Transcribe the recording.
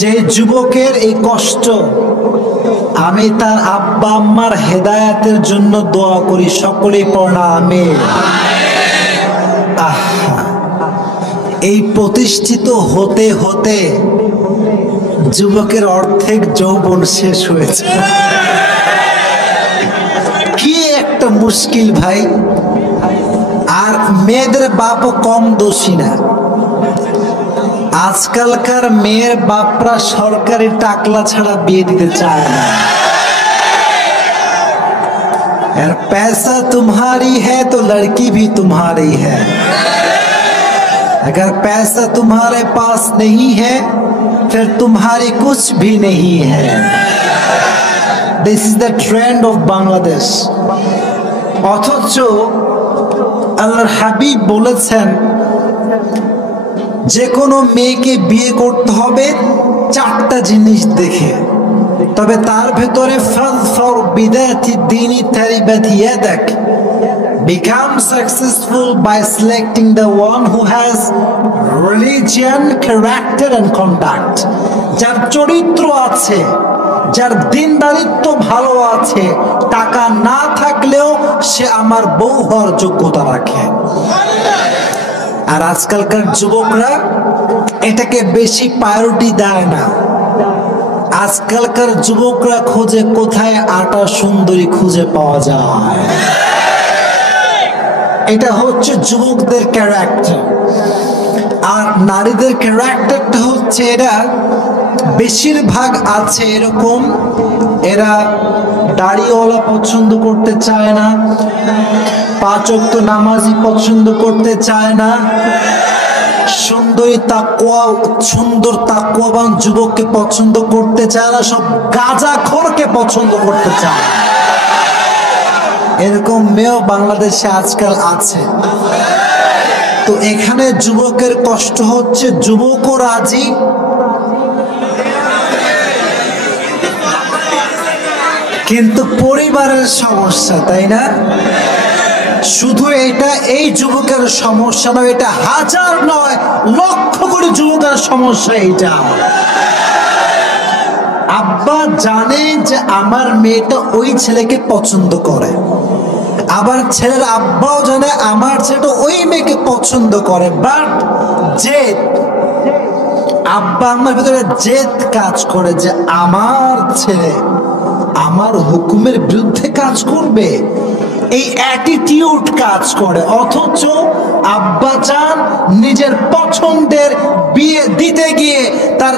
যে যুবকের এই কষ্ট, আমি তার আব্বা আম্মার হেদায়েতের জন্য দোয়া করি। সকলেই পড়া আমিন। এই প্রতিষ্ঠিত হতে হতে যুবকের অর্ধেক যৌবন শেষ হয়েছে। কি একটা মুশকিল ভাই। আর মেয়েদের বাপও কম দোষী না। আজকালকার মেয়ের বাপরা সরকারি টাকলা ছাড়া বিয়ে দিতে চায় না। यार पैसा तुम्हारी है तो लड़की भी तुम्हारी है, अगर पैसा तुम्हारे पास नहीं है फिर तुम्हारी कुछ भी नहीं है। This is the trend of Bangladesh। অথচ আল্লাহর হাবিব বলেছেন যে কোনো মেয়েকে বিয়ে করতে হবে চারটা জিনিস দেখে, তবে তার ভেতরে ফাযফার বিদাতি দ্বীনি তারিবাত ইয়াদাক, become successful by selecting the one who has religion, character and conduct। যার চরিত্র আছে, যার দিনদারিত্ব ভালো আছে, টাকা না থাকলেও সে আমার বউ হওয়ার যোগ্যতা রাখে। আর আজকালকার যুবকরা এটাকে বেশি প্রায়োরিটি দেয় না। আজকালকার যুবকরা খোঁজে কোথায় আটা সুন্দরী খুঁজে পাওয়া যায়। এটা হচ্ছে যুবকদের ক্যারেক্টার। আর নারীদের ক্যারেক্টারটা হচ্ছে এরা বেশিরভাগ আছে এরকম, এরা দাড়িওয়ালা পছন্দ করতে চায় না, 5 ওয়াক্ত নামাজি পছন্দ করতে চায় না, সুন্দর তাকওয়াবান যুবককে পছন্দ করতে চায় না, সব গাঁজাখোরকে পছন্দ করতে চায়। এরকম মেয়েও বাংলাদেশে আজকাল আছে। তো এখানে যুবকের কষ্ট হচ্ছে, যুবকও রাজি, কিন্তু পরিবারের সমস্যা, তাই না? শুধু এটা এই যুবকের সমস্যা নয়, এটা হাজার নয় লক্ষ কোটি যুবকের সমস্যা। এটা আব্বা জানে যে আমার মেয়েটা ওই ছেলেকে পছন্দ করে, আবার ছেলের আব্বাও জানে আমার ছেলেটা ওই মেয়েকে পছন্দ করে, বাট জেদ, আব্বা আম্মার ভিতরে জেদ কাজ করে যে আমার ছেলে আমার হুকুমের বিরুদ্ধে কাজ করবে, এই অ্যাটিটিউড কাজ করে। অথচ আব্বা চান নিজের পছন্দের বিয়ে দিতে গিয়ে তার